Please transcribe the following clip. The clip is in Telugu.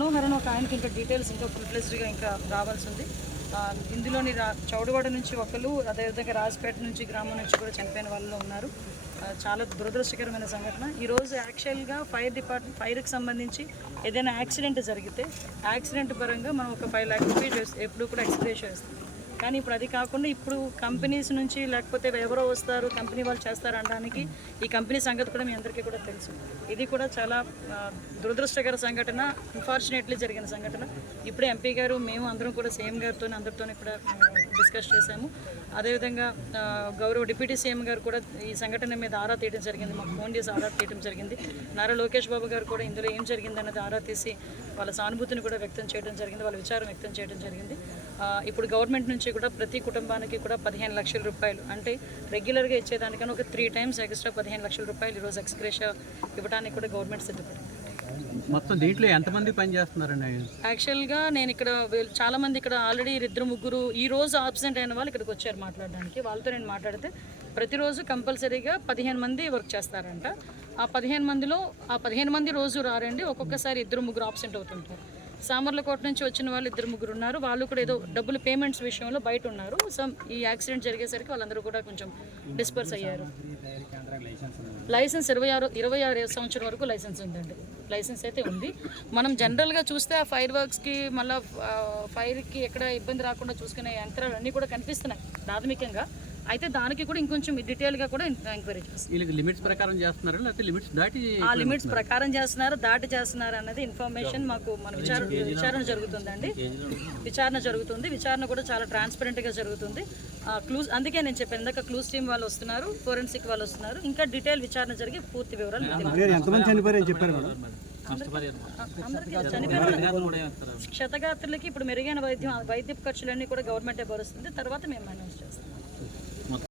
మనోహర్ అని ఒక ఆయనకి ఇంకా డీటెయిల్స్ ఇంకా ఫుల్ఫ్లెస్డ్గా ఇంకా రావాల్సి ఉంది ఇందులోని రా చౌడవాడ నుంచి ఒకరు అదేవిధంగా రాజపేట నుంచి గ్రామం నుంచి కూడా చనిపోయిన వాళ్ళు ఉన్నారు. చాలా దురదృష్టకరమైన సంఘటన. ఈరోజు యాక్చువల్గా ఫైర్ డిపార్ట్మెంట్ ఫైర్కి సంబంధించి ఏదైనా యాక్సిడెంట్ జరిగితే యాక్సిడెంట్ పరంగా మనం ఒక ఫైవ్ ల్యాక్ రూపీస్ ఎప్పుడు కూడా ఎక్స్ప్రెస్ చేస్తాం. కానీ ఇప్పుడు అది కాకుండా ఇప్పుడు కంపెనీస్ నుంచి లేకపోతే ఎవరో వస్తారు కంపెనీ వాళ్ళు చేస్తారు అనడానికి ఈ కంపెనీ సంగతి కూడా మీ అందరికీ కూడా తెలుసు. ఇది కూడా చాలా దురదృష్టకర సంఘటన అన్ఫార్చునేట్లీ జరిగిన సంఘటన. ఇప్పుడే ఎంపీ గారు మేము అందరం కూడా సీఎం గారితో అందరితో కూడా డిస్కస్ చేశాము. అదేవిధంగా గౌరవ డిప్యూటీ సీఎం గారు కూడా ఈ సంఘటన మీద ఆరా తీయడం జరిగింది. మాకు ఫోన్ చేసి ఆరా తీయడం జరిగింది. నారా లోకేష్ బాబు గారు కూడా ఇందులో ఏం జరిగింది అన్నది ఆరా తీసి వాళ్ళ సానుభూతిని కూడా వ్యక్తం చేయడం జరిగింది వాళ్ళ విచారం వ్యక్తం చేయడం జరిగింది. ఇప్పుడు గవర్నమెంట్ నుంచి కూడా ప్రతి కుటుంబానికి కూడా పదిహేను లక్షల రూపాయలు అంటే రెగ్యులర్గా ఇచ్చేదానికన్నా ఒక త్రీ టైమ్స్ ఎక్స్ట్రా పదిహేను లక్షల రూపాయలు ఈరోజు ఎక్స్గ్రేషియా ఇవ్వడానికి కూడా గవర్నమెంట్ సిద్ధపడింది. మొత్తం దీంట్లో ఎంతమంది పని చేస్తున్నారండి యాక్చువల్గా నేను ఇక్కడ చాలా మంది ఇక్కడ ఆల్రెడీ ఇద్దరు ముగ్గురు ఈ రోజు ఆబ్సెంట్ అయిన వాళ్ళు ఇక్కడికి వచ్చారు మాట్లాడడానికి. వాళ్ళతో నేను మాట్లాడితే ప్రతిరోజు కంపల్సరీగా పదిహేను మంది వర్క్ చేస్తారంట. ఆ పదిహేను మందిలో ఆ పదిహేను మంది రోజు రారండి ఒక్కొక్కసారి ఇద్దరు ముగ్గురు ఆబ్సెంట్ అవుతుంటారు. సామర్లకోట నుంచి వచ్చిన వాళ్ళు ఇద్దరు ముగ్గురు ఉన్నారు. వాళ్ళు కూడా ఏదో డబ్బులు పేమెంట్స్ విషయంలో బయట ఉన్నారు. సో ఈ యాక్సిడెంట్ జరిగేసరికి వాళ్ళందరూ కూడా కొంచెం డిస్పర్స్ అయ్యారు. లైసెన్స్ ఇరవై ఆరు ఇరవై ఆరు సంవత్సరం వరకు లైసెన్స్ ఉందండి. లైసెన్స్ అయితే ఉంది. మనం జనరల్గా చూస్తే ఆ ఫైర్ వర్క్స్కి మళ్ళీ ఫైర్కి ఎక్కడ ఇబ్బంది రాకుండా చూసుకునే యంత్రాలు అన్నీ కూడా కనిపిస్తున్నాయి. ప్రాథమికంగా అయితే దానికి కూడా ఇంకొంచెం డీటెయిల్గా కూడా ఎంక్వైరీ లిమిట్స్ ప్రకారం చేస్తున్నారా? లేకపోతే లిమిట్స్ దాటి ఆ లిమిట్స్ ప్రకారం చేస్తున్నారు దాటి చేస్తున్నారు అన్నది ఇన్ఫర్మేషన్ మాకు మన విచారణ విచారణ జరుగుతుందండి. విచారణ జరుగుతుంది. విచారణ కూడా చాలా ట్రాన్స్పరెంట్గా జరుగుతుంది. ఆ క్లూస్ అందుకే నేను చెప్పాను ఇందాక క్లూస్ టీమ్ వాళ్ళు వస్తున్నారు ఫోరెన్సిక్ వాళ్ళు వస్తున్నారు. ఇంకా డీటెయిల్ విచారణ జరిగి పూర్తి వివరాలు. ఎంతమంది చనిపోయారని చెప్పారు క్షతగాత్రులకి ఇప్పుడు మెరుగైన వైద్యం వైద్య ఖర్చులన్నీ కూడా గవర్నమెంటే భరుస్తుంది. తర్వాత మేము అనౌన్స్ చేస్తాం. Вот.